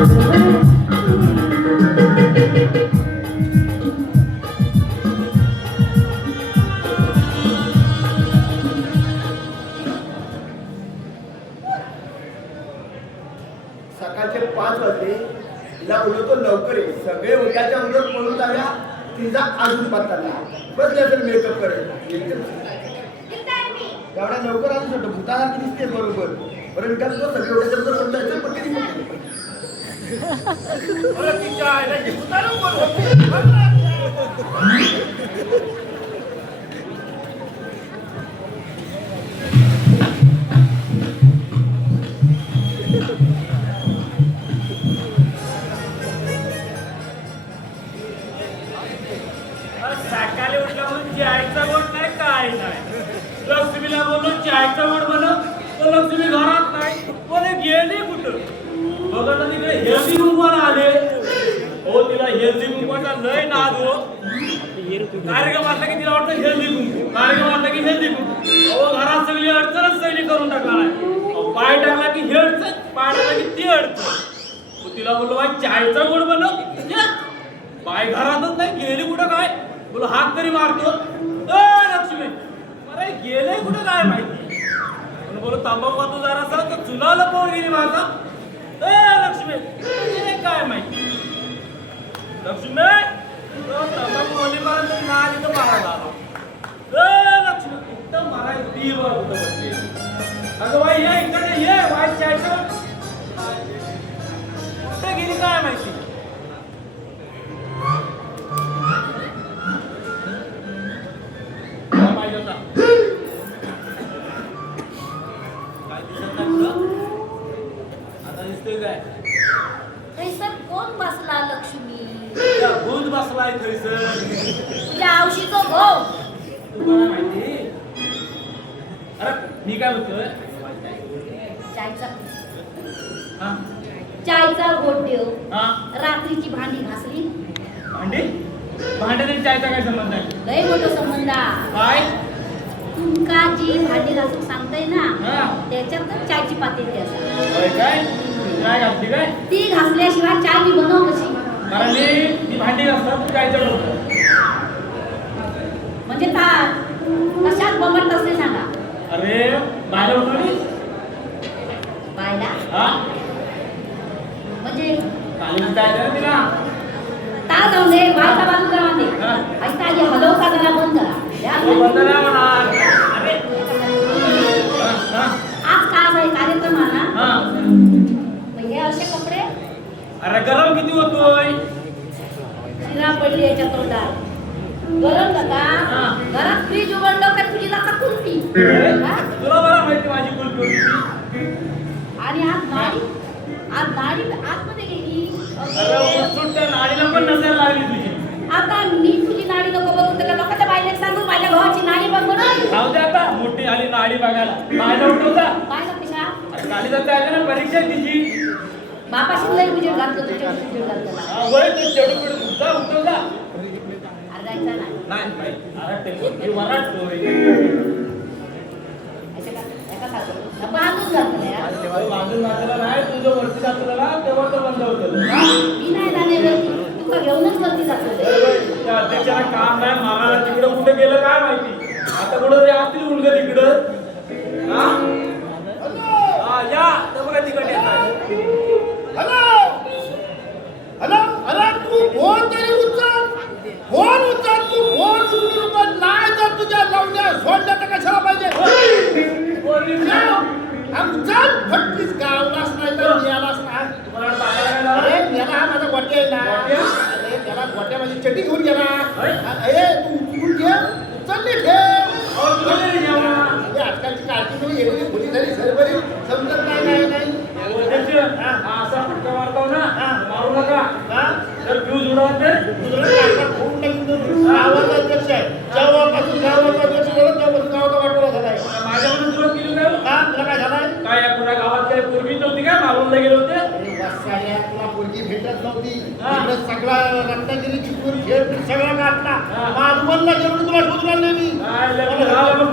सकाळचे 5 वाजले. तिला बोलतो लवकर ये. सगळे उठाच्या अगोदर पळून जाव्या. तिचा अजून पत्ता नाही. बसल्या तर मेकअप करेल. एवढ्या लवकर आणू शकतो. भूतासारखी दिसते बरोबर. बरं विकास तो सगळे उठाच्या अगोदर पळून जायचं पण किती तिच्या आईला सकाळी उठला म्हणून चायचा गोड नाही काय नाही. लक्ष्मीला बोललो चायचा गोड बनव तर लक्ष्मी घरात नाही. पण गेली कुठं बघा ना तिकडे हेल्दी कुंकवाला आले. हो तिला हेल्दी कुंकवाचा लय नाद हो. कार्यक्रम असला की तिला वाटतं हेल्दी कुंकू. कार्यक्रम असला की हेल्दी कुंकू. अहो घरात सगळी अडचणच सैली करून टाकणार आहे. पाय टाकला की हे अडचण, पाय टाकला की ती अडचण. तिला बोललो बाई चायचा गोड बनव. बाय घरातच नाही गेली कुठं काय. बोल हात तरी मारतो. लक्ष्मी अरे गेले कुठं काय माहिती. बोल तंबाखू जरासा तर चुनाला पोर गेली माझा. लक्ष्मी गेले काय माहिती. लक्ष्मी तंबाखू पर्यंत ना तिथं मारायला आला. लक्ष्मी कुठं माराय ती बरं कुठं बसली. अगं बाई ये इकडे ये. वाईट चायचं कुठं गेली काय माहिती. थैसर कोण बसला लक्ष्मी. भूत बसलाय थैसर. तुझ्या औशीचं भाऊ. तुम्हाला माहिती. अरे मी काय म्हणतोय चायचा गोड देव. हा रात्रीची भांडी घासली. भांडी भांड्याने चायचा काय संबंध आहे. लय मोठं संबंध आहे. काय तुमका जी भांडी घासून सांगताय ना हा त्याच्यातच चायची पातेली असतात. होय काय काय घातली काय. ती घासल्याशिवाय चाय मी बनव कशी. कारण मी भांडी घासतात तू चायचं ठेवतो. म्हणजे काय कशात बमत असते सांगा. अरे बायला उठवली बायला हा म्हणजे काली जायचं ना तिला. ता जाऊन दे बायचा बाजू करा दे. हा. ऐका आधी हलव का जरा बंद करा. तो बंद नाही होणार. अरे हा आज काय आहे कार्यक्रम आहे ना. हा मग हे असे कपडे. अरे गरम किती होतोय. शिरा पडली याच्या तोंडात. गरम का हा. घरात फ्रीज उघडलं का तुझी जाता कुलती. तुला बरं माहिती माझी कुलपी. आणि आज नाडी आतमध्ये गेली. अरे सुट्ट्या नाडीला पण नजर लागली तुझी. आता मी तुझी नाडी नको बघू तर लोकांच्या बायला सांगू माझ्या भावाची नाडी बघ म्हणून. राहू दे आता मोठी आली नाडी बघायला. बायला उठवता बायला कशा अरे काली जाता आहे ना परीक्षा आहे तिची. बापाशी लय उजेड घातलं तुझ्या उजेड घातलं. वय तू चढू पिढू तुझा उठवता अर्धायचा नाही. नाही अरे ते वराटतोय. बांधून घातलं यार. बाजून घातलेला नाही तुझं वरती जातो ना तेव्हा तो बंद होतो. मी नाही जाणे तुका घेऊनच वरती जातो. त्या अध्यक्षाला काम नाही मारायला तिकडं कुठे गेलं काय माहिती. आता कुठं तरी असतील मुलगा तिकडं. हा या तर बघा तिकडे येतात. हॅलो हॅलो अरे तू फोन तरी उचल. फोन उचल. तू फोन उचलू नको. नाही तर तुझ्या लावण्या सोडल्या तर कशाला पाहिजे. चल फटकीच गावलाच नाही तर मिळालाच नाही. अरे याला हा माझा गोट्या आहे ना. अरे त्याला गोट्यामध्ये चटी घेऊन गेला. अरे तू उचलून घे. उचलली ठेव. आजकालची कार्टी एवढी खोली झाली सरबरी समजत नाही नाही. असा फटका मारतो ना मारू नका. तर फ्यूज उडवते गावाचा अध्यक्ष आहे. जेव्हापासून गावाचा अध्यक्ष झाला तेव्हापासून गावाचा वाटोळा झालाय. माझ्याकडून सुरुवात केली काय. तुला काय झालाय. काय या पुऱ्या गावात काही पूर्वी नव्हती काय मालवणला गेले होते. तुला पोरगी भेटत नव्हती. सगळा रत्नागिरी चिपळूण खेळ सगळा काढला. माधवनला जेवढं तुला शोधून आणले मी.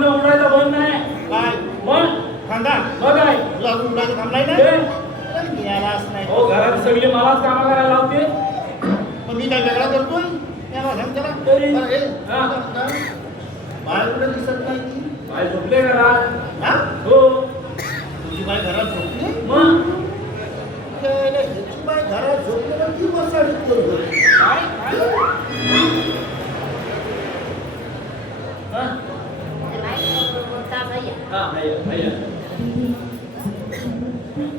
उडायचा बंद नाही काय मग सांगा बघ आहे तुला अजून उडायचं थांबलाय ना. यालाच नाही. हो घरात सगळी मलाच कामं करायला लावते. मग मी काय वेगळा करतोय याला सांग त्याला. तरी. बरं, हे, हा. बाहेर कुठे दिसत नाही ती? बाई झोपले घरात. हा? हो तुझी बाई घरात झोपली? मग ह्याची बाई घरात झोपली ना ती मसाडीत करतो. काय हा हा भैया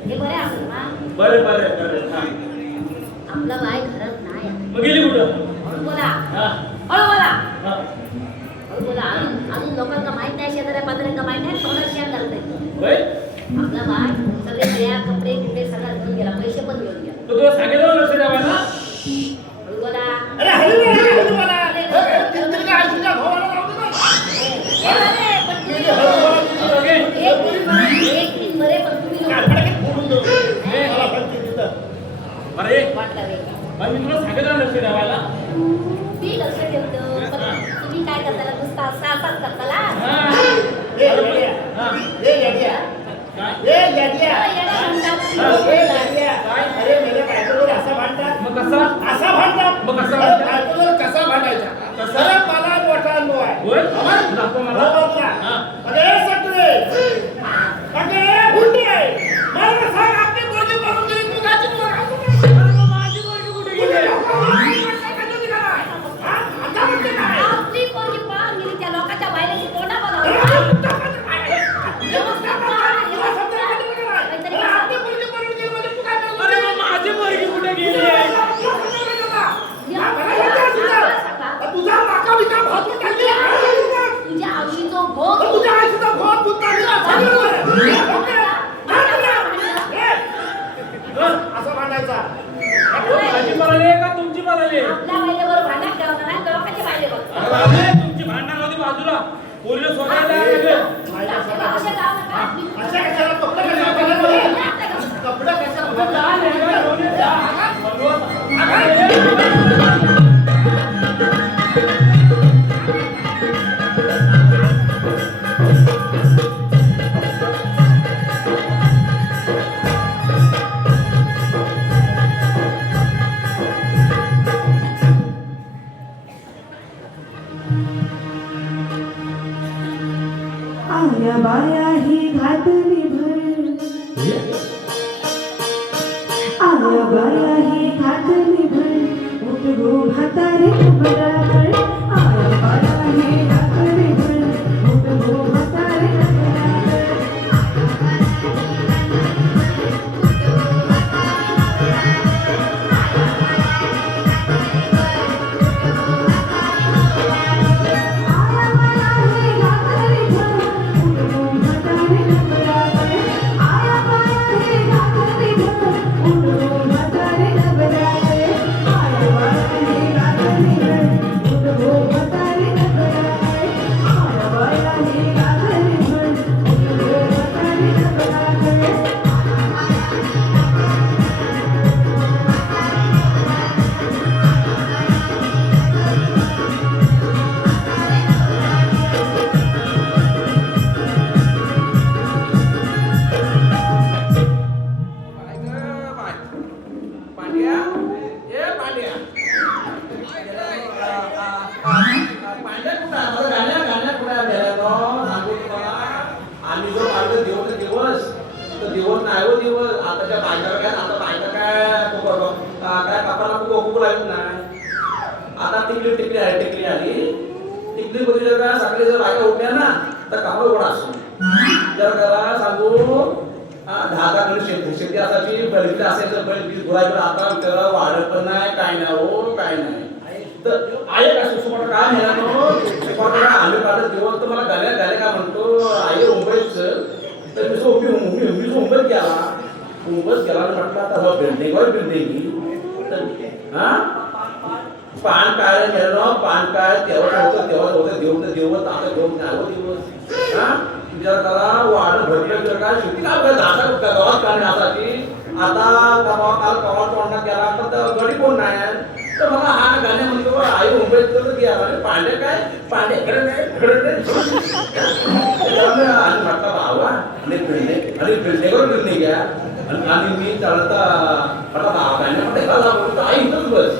हे बरे असेल ना बरे बरे बरे हा आपला बाय घरात नाही मग गेली कुठं? हळू बोला हा हळू बोला हा हळू बोला अजून लोकांना माहित नाही शेजाऱ्या पाजाऱ्यांना माहित नाही तोंडात शेण घालतंय होय आपला बाय सगळे तयार कपडे किपडे सगळं घेऊन गेला पैसे पण घेऊन गेला तो तुला सांगितलं लक्ष द्यावा ना. हळू बोला अरे हळू बोला, हळू बोला. तिला काय आईच्या भावाला लावतो ना? हे बरे, पण तुम्ही तिला हळू बोला, तिला ओके. एक दिन बरे पण तुम्ही काय नको. फडके फोडून देऊ. मला फडके तिथं. अरे वाटलं रे. मग मी तुला सांगितलं लक्ष द्यावायला. मी लक्ष ठेवतो पण तुम्ही काय करताला नुसता असाच करताला हा ए, येड्या. हा ए, येड्या. काय ए, येड्या. येणं म्हणतात ए, येड्या. अरे, मेल्या बायकोवर असा भांडतात. मग कसा असा भांडतात. मग कसा अरे, भांडतात? बायकोवर कसा भांडायचा? कसा? अरे, मला मोठा अनुभव आहे. होय आम्हाला? दाखव मला. हो, बघ ना. हा. अरे, सटवे. अरे, हुंडे. मला सांग, आपली पोरगी पळून गेली, तू काय चिंता करतो? अरे मग माझी पोरगी कुठे गेली? हा? आता म्हणते काय? आपली पोरगी पळून गेली त्या लोकांच्या बायलेची तोंडा अरे, बनवली आता म्हणते काय? व्यवस्थित पहा, तुला समजा व्यवस्थित काय? पहा. काहीतरी अरे, करा. आपली पोरगी पळून गेली म्हणजे तू काय करतो? अरे मग माझी पोरगी कुठे गेली? तुझा नाका बिका भाजून टाकली. तुझ्या आईचो भोग तुझ्या आईचा भोग तू टाकला. असं भांडायचा. माझी पळाली का तुमची पळाली? आपल्या बायलेवर भांडण ठेवणार नाही तर लोकांच्या बायलेवर अरे बापरे, तुमची भांडण होती बाजूला. पोरीला सोडायला लागले. असे गाव नका. अशा कशाला कपडे कशाला घालायचे? कपडे कशाला घालायचे? आया बाया ही घातली भर आया बाया ही घातली भर उठ गो म्हातारे बराबर आया बाया ही घातली भर उठ गो म्हातारे बराबर आम्ही जो पाहिलं दिवस दिवस तर दिवस नाही हो दिवस आताच्या बायका काय आता बायका काय कापाला खूप लागत नाही आता टिकली आली टिकली मध्ये जर का सगळे जर बायका उठल्या ना तर कापड उघडा असतो जर त्याला सांगू 10 कणी शेती असायची बैलकी असायचं बैल गुरायकडे आता त्याला वाढत पण नाही काय नाही हो काय नाही तर आहे का सुसुपट काय नेला सुसुपट आम्ही काढत दिवस तर मला गाल्या का म्हणतो आहे मुंबईच तर मी मुंबईत गेला म्हटलं आता बिल्डिंग तर हा पान काय नेलं पान काय तेव्हा होतं देवत आता देऊ नाही दिवस हा विचार करा वाढ भरलं काय शेती काय गावात काढण्यासाठी आता काल तोंडात गेला तर गडी कोण नाही तर मला हा गाण्या म्हणतो आई मुंबईत तर गेला पांडे काय पांडे म्हटलं भावा आणि बिल्डिंगवर बिल्डिंग घ्या आणि मी चालता गाण्यामध्ये घाला आई इथंच बस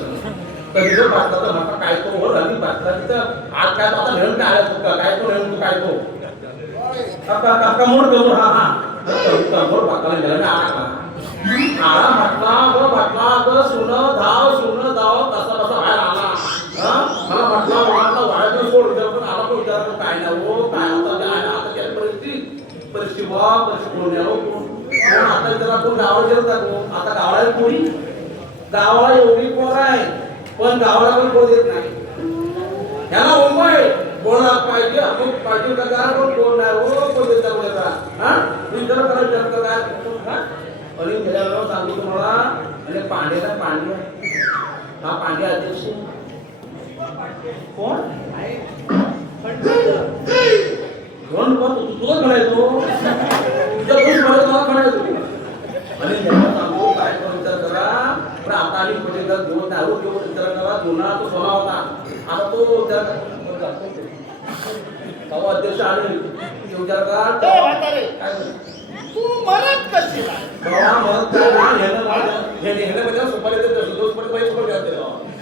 तर तिथं बाटला म्हटलं काय तो हो आणि बाटला तिथं आज काय आता नेऊन काय आला तुका काय तो नेऊन तू काय तो काका काका मोड गमोड हा मोड बाटला गेला आळा म्हटला ग सुन धाव कसा बाहेर आला मला म्हटला वाढ सोड पण आला पण विचार काय ना हो काय आता त्या परिस्थिती आता त्याला कोण गावाला गेलो जातो आता गावाला कोणी गावाला एवढी पोर आहे पण गावाला पण कोण देत नाही ह्याला मुंबई बोलणार पाहिजे अमुक पाहिजे का काय कोण नाही हो कोण देतात बोलायचा हा विचार करा काय आणि गेल्यावर सांगतो तुम्हाला आणि पांडेला पांडे हा पांडे अध्यक्ष कोण कोण तुझं म्हणायचो तुझ्या कोण म्हणायचो म्हणायचो आणि जेव्हा सांगतो काय करून विचार करा पण आता आम्ही कुठे जर घेऊन नाही घेऊन विचार करा जुना तो सोना होता आता तो विचार करा अध्यक्ष आले विचार करा काय तू मरत कशी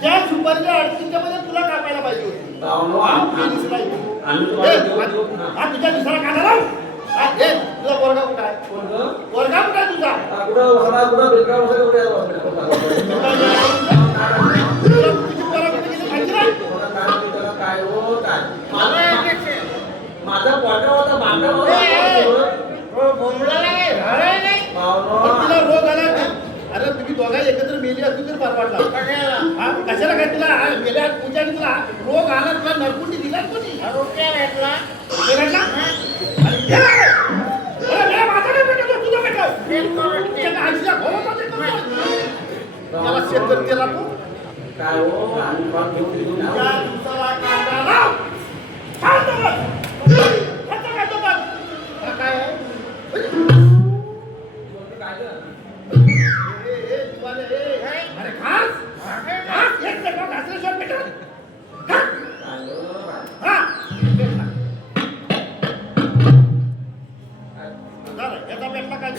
त्या सुपारीच्या अडचणीच्या मध्ये तुला कापायला पाहिजे होती तुझ्या दुसरा काढा लाव तुझा वर्गा कुठं आहे वर्गा कुठं आहे तुझा काय हो काय माझा पोटा होता बांधा तिला रोग आला अरे तुम्ही दोघा एकत्र मेली असती तर परवाडला कशाला काय तुला गेल्या पूजाने तुला रोग आला तुला नरकुंडी दिला कोणी भेटला त्याला शेत केला तू काय हो काय अरे खास एक पेटवा घासल्याशिवाय पेटत याचा पेटला काय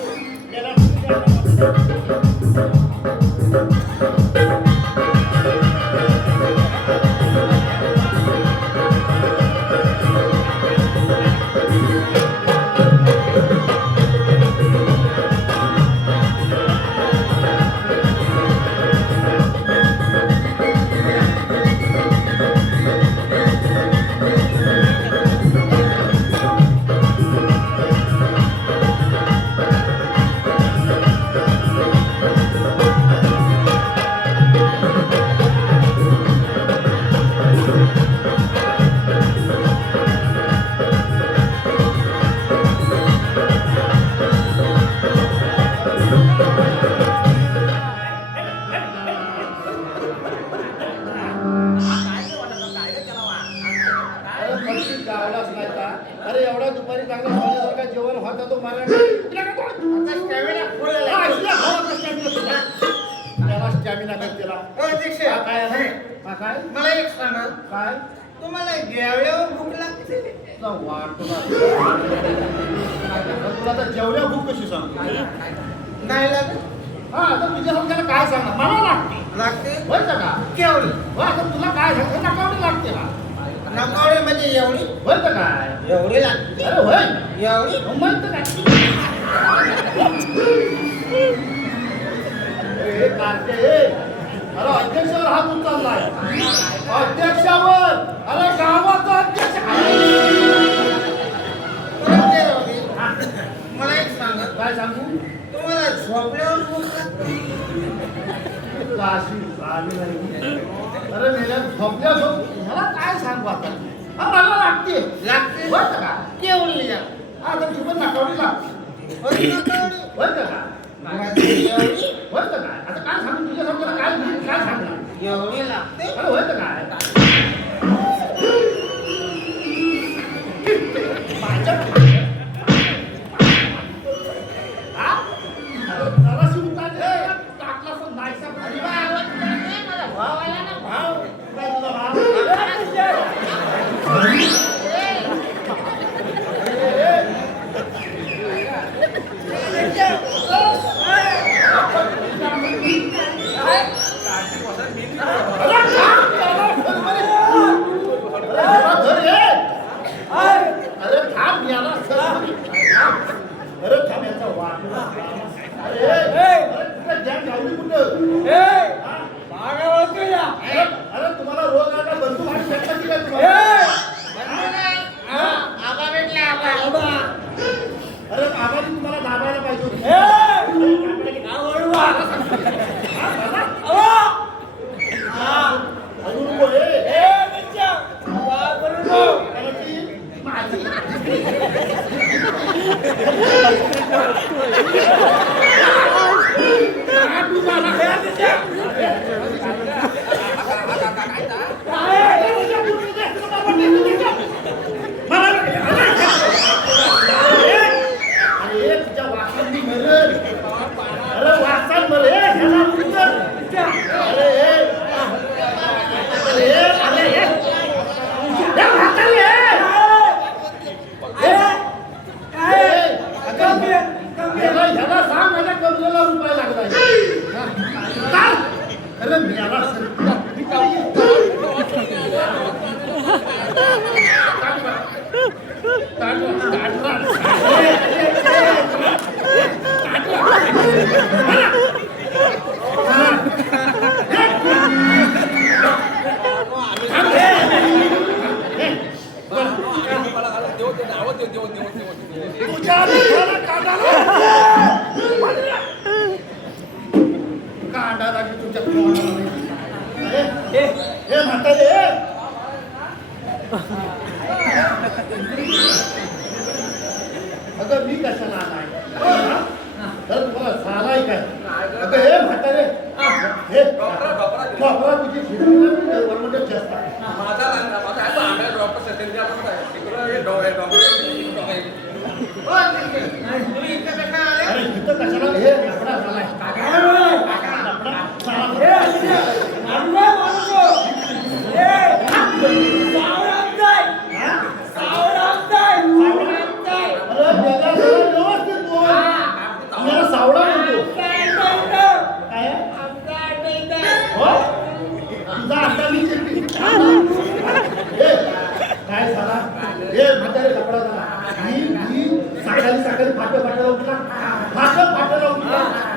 अरे एवढा दुपारी चांगला सोन्यासारखा जेवण होता तो त्याला स्टॅमिना काय काय मला एक सांगा काय तुम्हाला जेवल्यावर भूक लागते तुला तर जेवढ्या भूक कशी सांगतो नाही लागत हा आता तुझ्या समजायला काय सांगणार मला लागते लागते बरं का केवढी आता तुला काय सांगतो नकावडी लागते का नकावडे म्हणजे एवढी बरं काय एवढी लागते अरे होय एवढी म्हणतं काय अरे अध्यक्षावर हात उचललाय अध्यक्षावर अरे गावाचा अध्यक्ष मला एक सांगा काय सांगू तुम्हाला झोपल्यावर भूक लागते अरे मेल्या झोपल्या ह्याला काय सांगू आता हा मला लागते लागते बरं का केवढी हा तर तू पण नाकावडी लागते नकावडी बरं का एवढी बरं काय आता काय सांगू तुझ्या समजा काय सांगणार एवढी लागते अरे होय काय भाव अरे तुम्हाला रोज आता बंधू भाई भेटला की काय तुम्हाला? आबा भेटला आबा. अरे आबाजी तुम्हाला दाबायला पाहिजे होती. अजून कोण आहे? अरे ती माझी. अरे तिच्या वासांनी मरेल. अरे वासात मरेल. ह्याला उचल. अरे ह्याला सांग माझ्या कमरेला रुपये लागला. अरे मी याला कांदा लागली तुमच्या हे म्हातारे अगं मी कशाला आलाय तर तुम्हाला झालाय काय अगं हे म्हातारे हे डॉक्टरा तुझी गव्हर्नमेंट जास्त तुम्ही इथं कशा आले? अरे इथं कशाला हे लफडा झालाय सावळा म्हणतो काय तुझा आता मी काय झाला हे म्हातारे कपडा झाला मी सकाळी फाटं उठला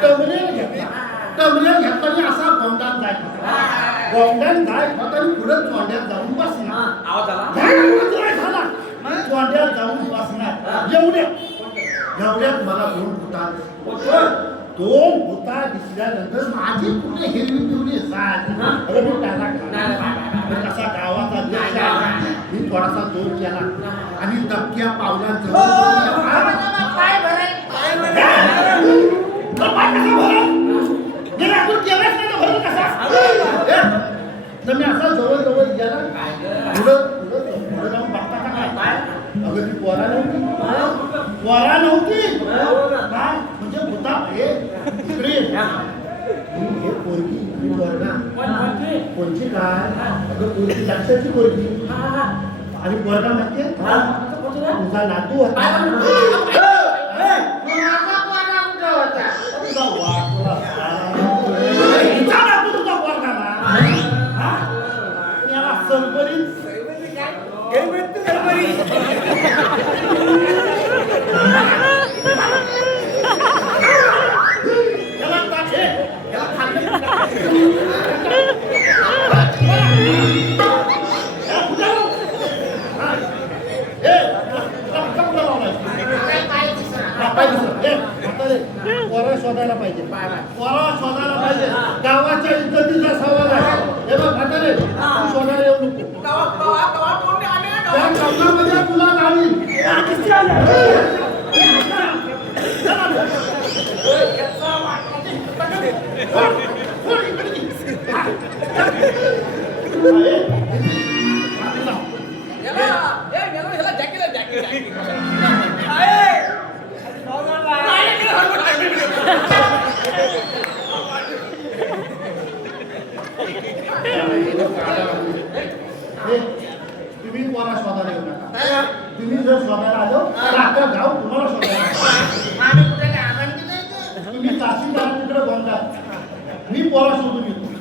टमरेल घेतला असा गोंडात जाय पुढे चोंड्यात जाऊन बसणार आवाज आला झाला चोंड्यात जाऊन बसणार एवढ्यात मला दोन भूता दिसल्यानंतर माझी कुठे हिरवी पिवली अरे मी त्याला कसा गावाचा अध्यक्ष आहे. मी थोडासा जोर केला आणि दबक्या पावलांचं पाय भरेल. तर मी असा जवळ गेला पुढं जाऊन बघता का काय अगं ती पोरा नव्हती काय म्हणजे भूता हे इकडे हे पोरगी ही पोरगा कोणची काय अगं पोरगी लक्षाची पोरगी आणि पोरगा माहितीये तुझा नातू होता शोधायला पाहिजे गावाच्या इज्जतीचा सवाल आहे. हे बघ म्हातारे शोधायला येऊ नको त्या कमलामध्ये तुला गावी तुम्ही कोणा शोधायला येऊ नका. तुम्ही जर शोधायला आलो तर आता गाव तुम्हाला शोधायला तुम्ही तहसीलदार तिकडे बोलता मी पोरा शोधून येतो.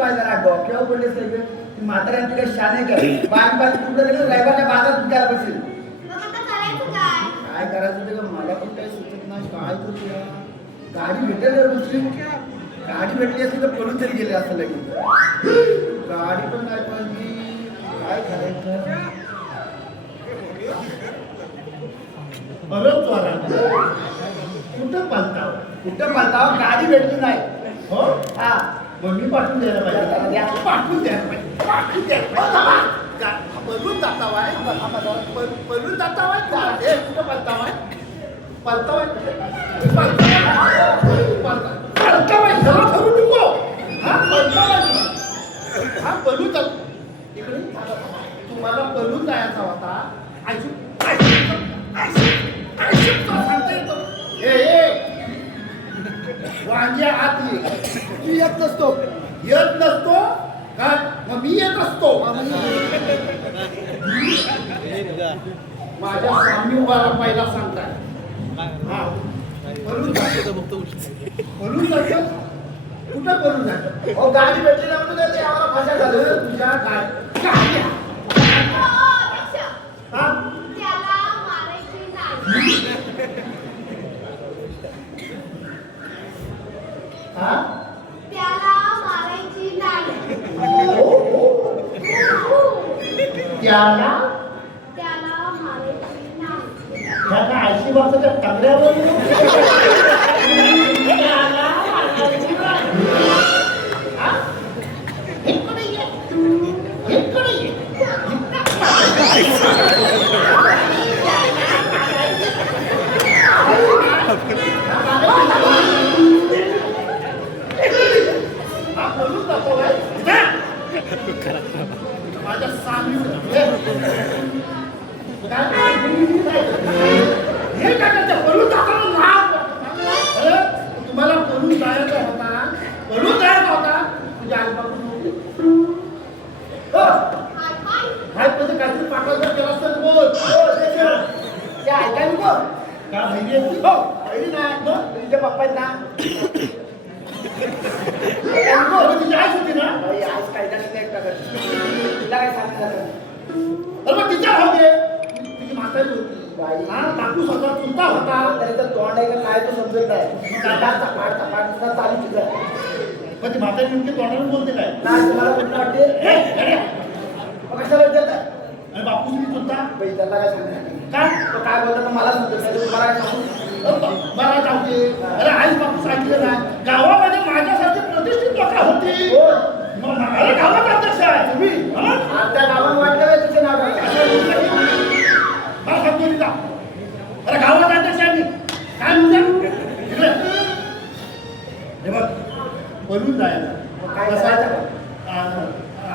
काय जरा डोक्यावर पडलेस काय गं? ती म्हाताऱ्याने तुला शाने काय बाग कुठं गेलं रविवारच्या बाजारात विकायला बसेल. काय करायचं ते का मला पण काही सुचत नाही. काय करू तुला? गाडी भेटेल जर दुसरी गाडी भेटली असती तर पळून तरी गेले असं लगेच. गाडी पण नाही पाहिजे. काय करायचं? अरे चोरा कुठं पालताव गाडी भेटली नाही. हो हा मग मी पाठवून द्यायला पाहिजे या. पाठवून द्यायला पाहिजे पाठवून द्यायला पाहिजे. पळून जातावाय पळून जातावाय हे कुठं पळतावाय पळतावाय पालतावाय जरा ठरू नको हा पळतावाय हा पळून जात इकडे तुम्हाला पळून जायचा होता. वांग्या आत ये. तू येत नसतो काय मग मी येत असतो. माझ्या सामने उभारा पहिला सांगताय हा पळून जायचं बोलून जायचं कुठं बोलून जायचं. हो गाडी भेटली ना म्हणून ते आम्हाला भाषा झालं. तुझ्या गाड्या हा हा त्याला ह्या काय 80 वर्षाच्या टगऱ्यावर माझ्या सामने हे काय करते पळून जाताना तुम्हाला पळून जायचा होता तुझ्या आईबापासून म्हणजे काहीतरी पाठवायचं केलं असतं बोल त्या ऐकायला नको का धैर्य हो पहिली नाही मग तुझ्या पप्पांना तुझी आईच होती ना. आज काय तिला काय सांगितलं अरे मग तिच्या होते तुझी म्हातारी होती हा काकू स्वतः चुलता होता. तरी तर तोंड आहे का काय तो समजत नाही. चपाट चालू तुझं पण ती म्हातारी नेमकी तोंडाने बोलते काय नाही तुम्हाला कुठं वाटते ए, अरे, मग कशाला विचारताय आणि बापू तुम्ही चुलता बाई त्याला काय सांगणार काय तो काय बोलतो तर मला समजत नाही तुम्हाला काय सांगू. बरा जाऊते. अरे आईच बापू सांगितलं ना गावामध्ये माझ्यासारखी प्रतिष्ठित लोक होती. हो. अरे गावात अध्यक्ष आहे तुम्ही हा? आता गावात वाटलं काय तुझं नाव मला सांगतो तिला अरे गावात अध्यक्ष आहे मी काय म्हणते इकडे हे बघ बोलून जायला काय कसं करायचं आहे?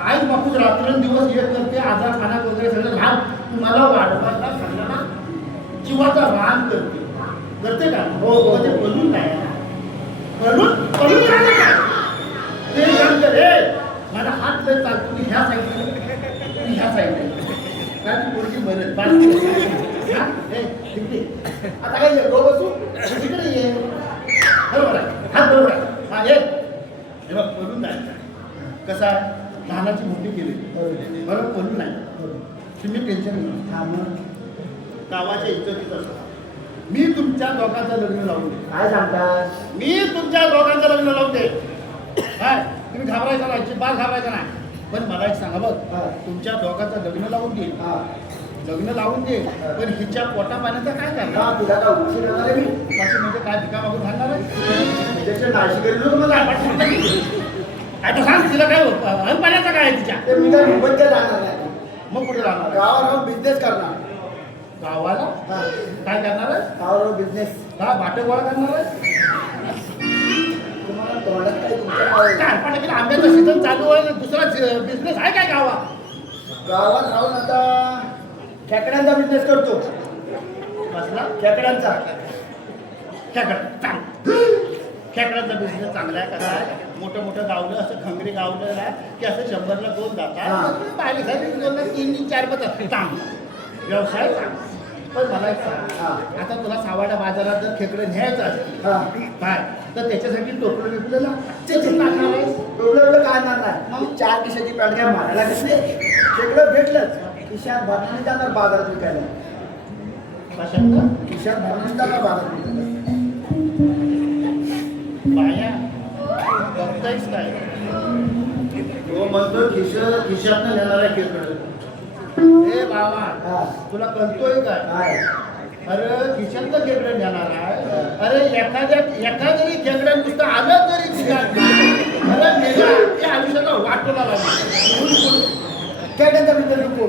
आई बापूच रात्रंदिवस एक करते आजार खानात वगैरे सगळं लहान तुम्हाला वाढवायला सगळं ना जीवाचा रान करते का हो म्हणजे बोलून जायला पळून जायला काय ते काम कर रे माझा हात लय चालतो मी ह्या साईडने काय ती पोरगी मरत हा हे तिकडे आता काय गो बसू तिकडे ये बरोबर आहे हात बरोबर आहे हा ये हे बघ पळून जायचं कसं आहे लहानाची मोठी केली बरोबर पळून नाही तुम्ही टेन्शन घेऊ गावाच्या इज्जतीत असतात. मी तुमच्या दोघांचं लग्न लावून दे. काय सांगतात मी तुमच्या दोघांचं लग्न लावून दे काय तुम्ही घाबरायचं नाही बाल घाबरायचं नाही. पण मला एक सांगा बघ हा. तुमच्या दोघांचं लग्न लावून दे हा लग्न लावून दे पण हिच्या पोटा पाण्याचं काय करणार हा, तुला काय उशीर येणार आहे मी असं म्हणजे काय भिका मागून घालणार आहे त्याच्या नाशी गेलो तर मला काय तर सांग तिला काय पाण्याचं काय आहे तिच्या ते मी काय मुंबईत राहणार नाही मग कुठे राहणार गावावर राहून बिझनेस करणार. गावाला हा काय करणार आहे गावावर राहून बिझनेस का बाटे गोळा करणार आहे तुम्हाला तोंडात काय तुमच्या काय काय पण की आंब्याचं सीझन चालू आहे दुसरा बिझनेस आहे काय गावात गावात राहून आता खेकड्यांचा बिझनेस करतो. कसला खेकड्यांचा खेकड्यांचा बिझनेस चांगला आहे कसा आहे मोठं गावलं असं खंगरी गावलं ना की असं 100ला 2 हा. जातात बारीक आहे 2ला 3 4 पतात चांगला व्यवसाय चांगला. पण मला एक सांग हा. आता तुला सावाड्या बाजारात जर खेकडे न्यायचं असेल हा काय तर त्याच्यासाठी टोपलं बिपलं टाकणार आहेस एवढं काय नाही 4 खिशाची पॅन्ट काय मारायला घेतली सगळं भेटलंच खिशात भरणाने जाणार बाजारात विकायला कशात खिशात भरणाने जाणार बाजारात विकायला बाया बघतायच काय तो म्हणतो खिशातनं नेणारा खेकडं ए बाबा हा. तुला कळतोय काय काय अरे खिशातलं खेकडं नेणार आहे अरे एखाद्याने खेकडं नुसतं आलं तरी खिशात अरे मेला त्या आयुष्याला वाटोला लागली काय त्यांचा मित्र नको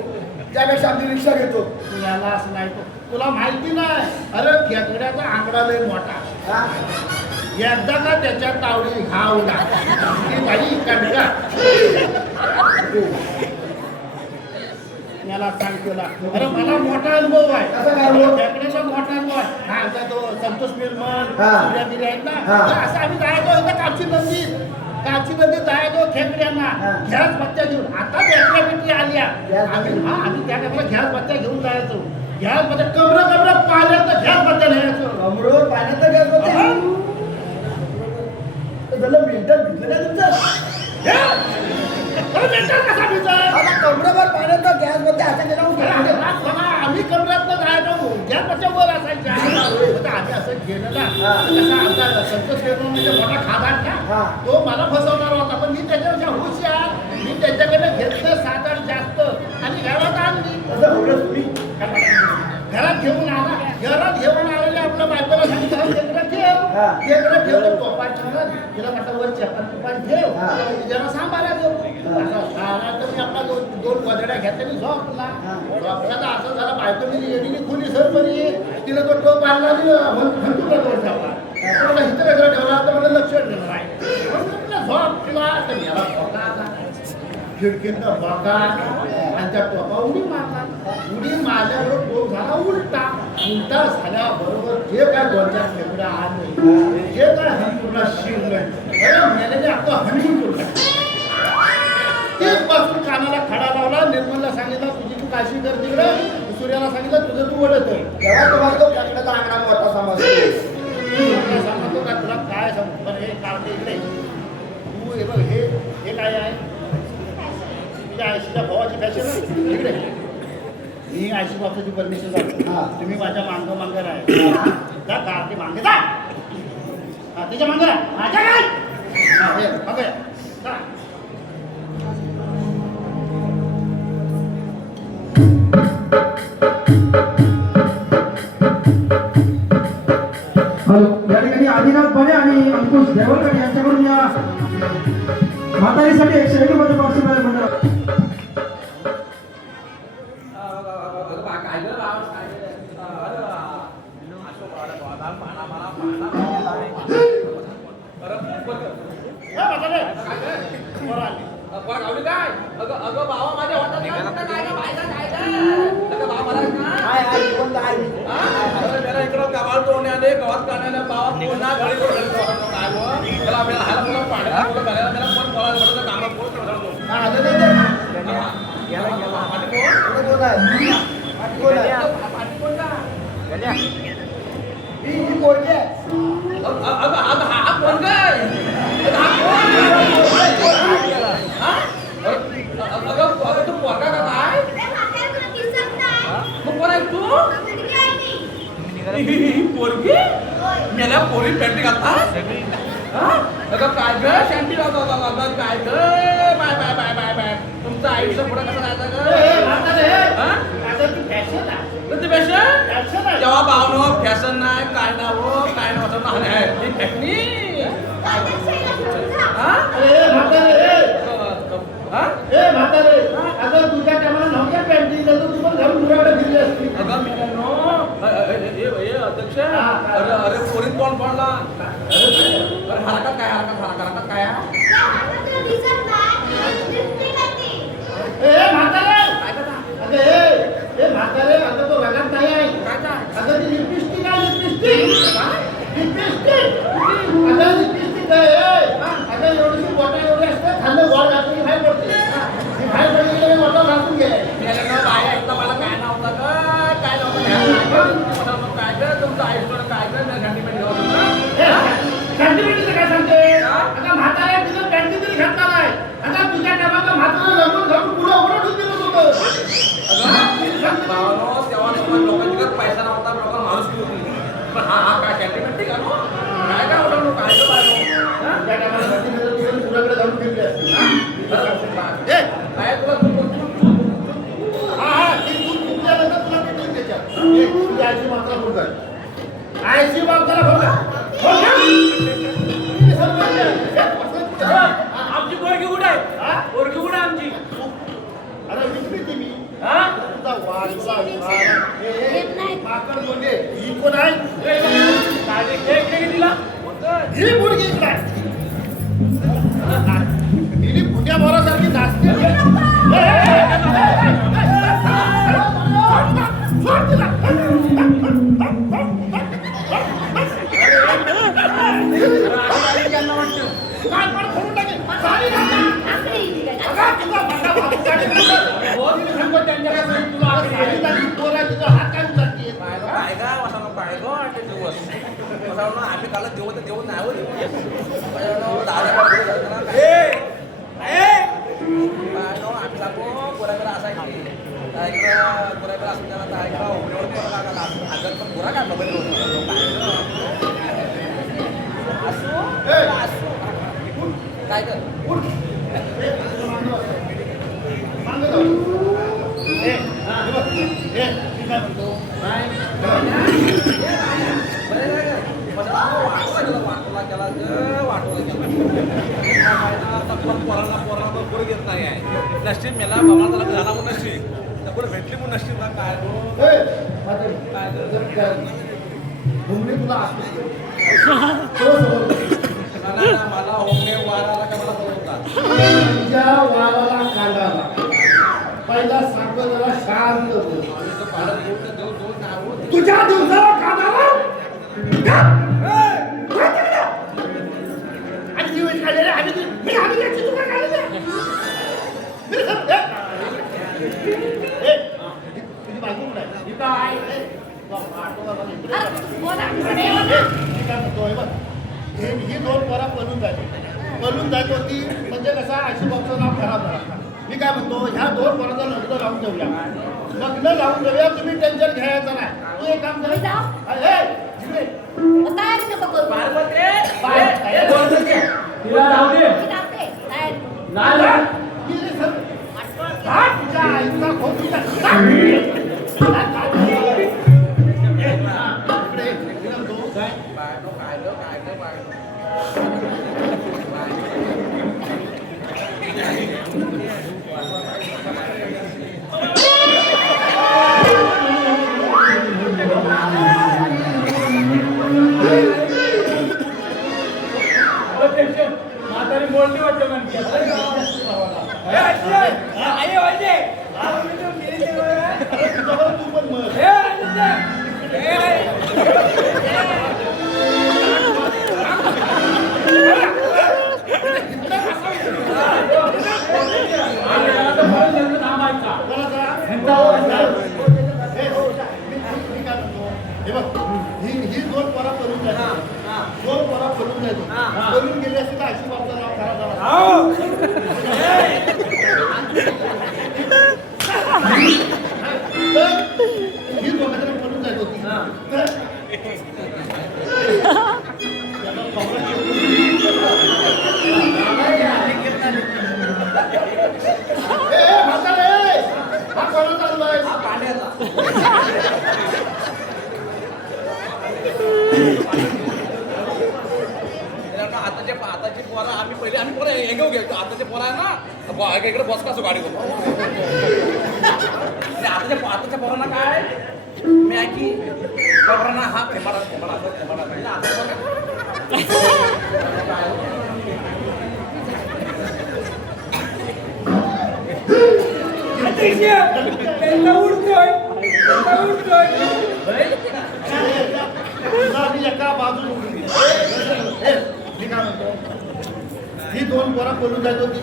त्यापेक्षा आम्ही रिक्षा घेतो याला असं नाही तुला माहिती नाही अरे खेकड्याचा आकडा लय मोठा हा? एकदा का त्याच्या तावडी घावला की बाई कंडा याला सांगतो ना अरे मला मोठा अनुभव आहे कसा काय अनुभव? खेकड्याचा मोठा अनुभव आहे हा आता तो संतोष निर्मल हा. सूर्यागिरी आहेत ना हा. तर असं आम्ही जायचो इथं कापची नदीत जायचो खेकड्यांना हा. गॅस बत्त्या घेऊन आता बॅटरी आल्या गॅस आम्ही त्या टाइमला गॅस बत्त्या घेऊन जायचो गॅस मध्ये कमरं पाण्यात गॅस बत्त्या न्यायचो अमरोड पाण्यात गॅस होते झालं मिनिटं भिजलं नाही तुमचं कसा भिजत आता कमरेवर पाण्यात गॅस मध्ये हातात गेला आम्ही कमऱ्यात जायचो गॅस बत्त्या वर असायच्या आम्ही असं गेलं ना तसा आमचा संतोष निर्मल म्हणजे मोठा खादाट हा. ना तो मला फसवणार होता पण मी त्याच्यापेक्षा हुशार मी त्याच्याकडे घेतलं 7-8 जास्त आणि घरात आणली तसं एवढं तुम्ही घरात घेऊन आलेले आपल्या बायकोला सांगितलं खेकडं ठेव हा. खेकडं ठेवलं टोपायचं तिला म्हटलं वर चप्पल तुपान ठेव हा. जरा सांभाळा देऊ तर मी आपला दोन गोदड्या घेतल्या मी झोपला झोपला तर असं झालं बायको मी येडीने खुली सर बरी तिला तो टोप आणला म्हणतूला दोन ठेवला मला इथं वेगळं ठेवला तर मला लक्ष देणार आहे म्हणून झोप ठेवा तर याला भोका आला खिडकीतनं बघा आणि त्या टोपा उडी मारल्याबरोबर टोप झाला उलटा झाल्याबरोबर जे काय 2-4 खेकडा आले जे काय हंतुरला शिरलं अरे मेल्याने आपलं हंतून तुरलं तेच पासून कानाला खडा लावला निर्मलला सांगितलं तुझी तू काशी कर तिकडं सूर्याला सांगितलं तुझं तू ओढत तेव्हा तुम्हाला तो खेकड्याचा अंगणा मोठा समजतो सांगतो का तुला काय सांगतो पण हे काढते इकडे तू हे बघ हे काय आहे तुझ्या आयशीच्या भावाची फॅशन इकडे मी आयशी बापाची परमिशन जातो हा. तुम्ही माझ्या मांग आहे जा का ते मागे जा हा तिच्या मांग माझ्या काय हा हे मागे जा या ठिकाणी आदिनाथ बने आणि अंकुश देवलकर यांच्याकडून या म्हातारीसाठी 101 बक्षीस मंडळ अगं बाबा माझ्या इकडं गवाळ तोडण्याने गवात काढण्याने बाबा पुन्हा घरी काय त्याला आपल्याला हायला पुन्हा पाण्यात घालायला त्याला पण बोलायला कामात ही पोरगी आहे हा कोण काय अगं तू पोरगा का काय मग कोण आहे तू पोरगी मेल्या पोरी पेटी घालतात अगं काय ग शांती काय ग बाय तुमचं आयुष्य पुढे कसं फॅशन जेव्हा भावनो फॅशन नाही काय नाव काय नाव ही फॅशनी अगं तुझ्या टायमाला नव्हत्या पॅन्टी तू पण घरून मुलाकडे फिरली असती अगं मित्रांनो अध्यक्ष अरे पोरीत कोण पडला अरे हरकत काय म्हातारे अगं तो रगात नाही आहे अगं ती लिपस्टिक आहे लिपस्टिक अगं एवढीशी बोटा एवढी असते खाल्लं गोळ घातली बाहेर पडते बाहेर पडली मोठा घासून गेले मला काय नव्हतं काय नव्हतं काय कर तुमचं आयुष्य काय कर काय सांगते म्हातारे हा? पोरगी कुठे आमची अरे विकली ती मी हा तुझा वाढ येत नाही. माकड बोलले ही कोण आहे काळजी खेळ दिला ही मुलगी इकडे आहे. हिने पुण्या मोरासारखी नाचते सोड तिला. काय पण फोडून टाकेल. साडी घाल. आकडे इथे काय? अगं, तुझा बंडा भाऊ साडी घाल. हो तिने सांगतो त्यांच्याकडे सांग तुला साडी आकडे घालून पोरं आहे, तुझा हात काय उचलतीये? काय का वाटाणा काय गो ते दिवस वाटाणा आम्ही काल देऊ तर देऊ नाही होत आम्ही लागो कोणाकडे असायची कोणाकडे असून त्याला आगर पण पुरा काढला ए, असू काय कर उठ. ए, तुझं मागं जाऊ. ए, हे बघ. ए, मी काय म्हणतो? नशीब मेला बाबा त्याला झाला म्हणून नशीब पुढे भेटली म्हणून नशीब काय ए, म्हातारी, जर काय घुमली तुला असते. मला होणे वाराला का मला बोलवतात तुझ्या वाराला कांदाला पहिला सांगतो जरा शांत बोल. तुझ्या दिवसाला कांदाला आणि दिवस काढलेले आम्ही याची तुला काढलेले तुझी बायको कुठे आहे? इथं आहे अरे, बोला, पुढे ये मी बोला. काय म्हणतोय बघ, ही दोन पोरा पळून जात होती म्हणजे कसा आशीबाबचं नाव खराब झाला. मी काय म्हणतो ह्या दोन पोराचं लग्न लावून देऊया. लग्न लावून देऊया, तुम्ही टेन्शन घ्यायचं नाही. तू एक काम कर. मी जाऊ? ए, जिकडे. तयारी नको करू. तिला राहू दे मी जाते. तयारी. नाही गेले सर. आठवण घे. हा, तुझ्या आईचा खोट तुझ्या. इकडे, इकडे म्हणतो. म्हातारी बोलली वाटतं म्हणते तुझ्यावर तू पण मर. ही दोन पोरा करून जायचं. दोन पोरा करून जायचं. करून गेले असते तर अशी बाबचा नाव खराब झाला. ही दोघांना करून जायची होती. म्हातारे, हा कोणा चाललाय? आताचे पोरा आम्ही पहिले आम्ही पोरं हेंगव घ्यायचो आताचे पोरा आहे ना इकडे बस का असो गाडीवर आताच्या पोरांना काय मॅगी पोरांना हा खेमाडा एका बाजूला मी काय म्हणतो ही दोन पोरा पळून जायची होती.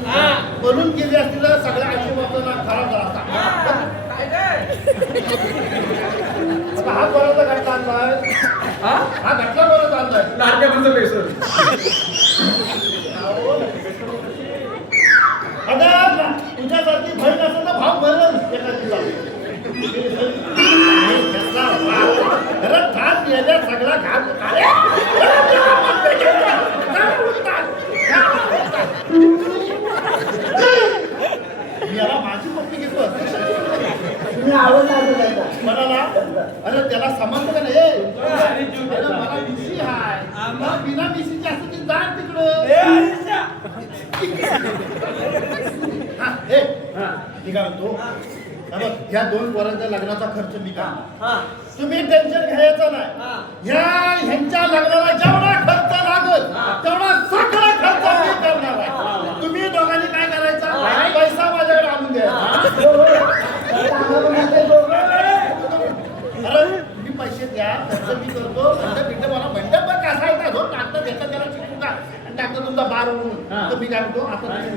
पळून गेली असती तर सगळ्या आशीर्वादाचा नाव खराब झाला असता. आता हा पोराचा घटना आणलाय. हा घटना पोराचा आणलाय. अगं तुझ्यासारखी बहीण असेल तर भाव भरल एका दिवसात. घरात घात गेल्या सगळा घात याला माझी पप्पी घेतो म्हणाला अरे त्याला समजलं का नाही मला मिशी हाय बिना मिशीची असते ती जाण तिकडं मी काय म्हणतो हा बघ, ह्या 2 पोरांच्या लग्नाचा खर्च मी का हा तुम्ही टेन्शन घ्यायचं हा. नाही ह्यांच्या लग्नाला जेवढा खर्च लागल तेवढा सगळा खर्च मी करणार आहे. तुम्ही दोघांनी काय करायचं पैसा माझ्याकडे आणून द्यायचा. अरे तुम्ही पैसे द्या, खर्च मी करतो. मंडप मला मंडप पण कसा येतात हो, टाकता देतात त्याला चिकू का आणि टाकता तुमचा बार म्हणून. तर मी काय म्हणतो आता तुम्ही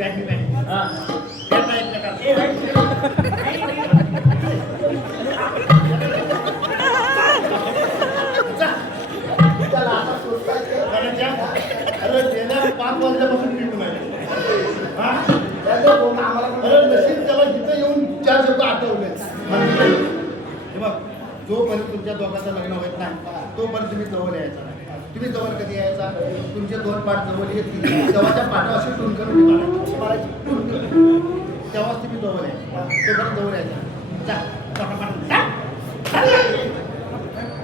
त्याला आता सोचतायचे. अरे गेल्या 5 वाजल्यापासून पिऊन आहे. हा? त्याचं बोलणं आम्हाला पण अरे नशीब त्याला इथं येऊन 4 शब्द आठवले. हे बघ, जोपर्यंत तुमच्या दोघांचं लग्न होत नाही तोपर्यंत तुम्ही जवळ यायचा नाही. तुम्ही जवळ कधी यायचा? तुमचे 2 पाठ जवळ येतील तेव्हाच्या पाठा अशी टून करून मारायची टून करून तेव्हाच तुम्ही जवळ यायचा. तोपर्यंत जवळ यायचा. जा पाठा जा.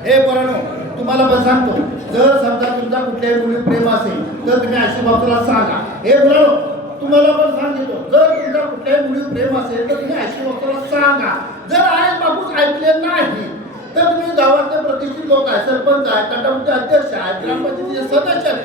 हे पोरांनो, तुम्हाला पण सांगतो, जर समजा तुमचा कुठल्याही मुली प्रेम असेल तर तुम्ही आशी बापूला सांगा. हे पोरांनो, तुम्हाला पण सांगितलं, जर तुमचा कुठल्याही मुली प्रेम असेल तर तुम्ही आशी बापूला सांगा. जर आई बापूच ऐकले नाही तर तुम्ही गावातले प्रतिष्ठित लोक आहे, सरपंच आहे, गटाचे अध्यक्ष आहे, ग्रामपंचायतीचे सदस्य आहेत,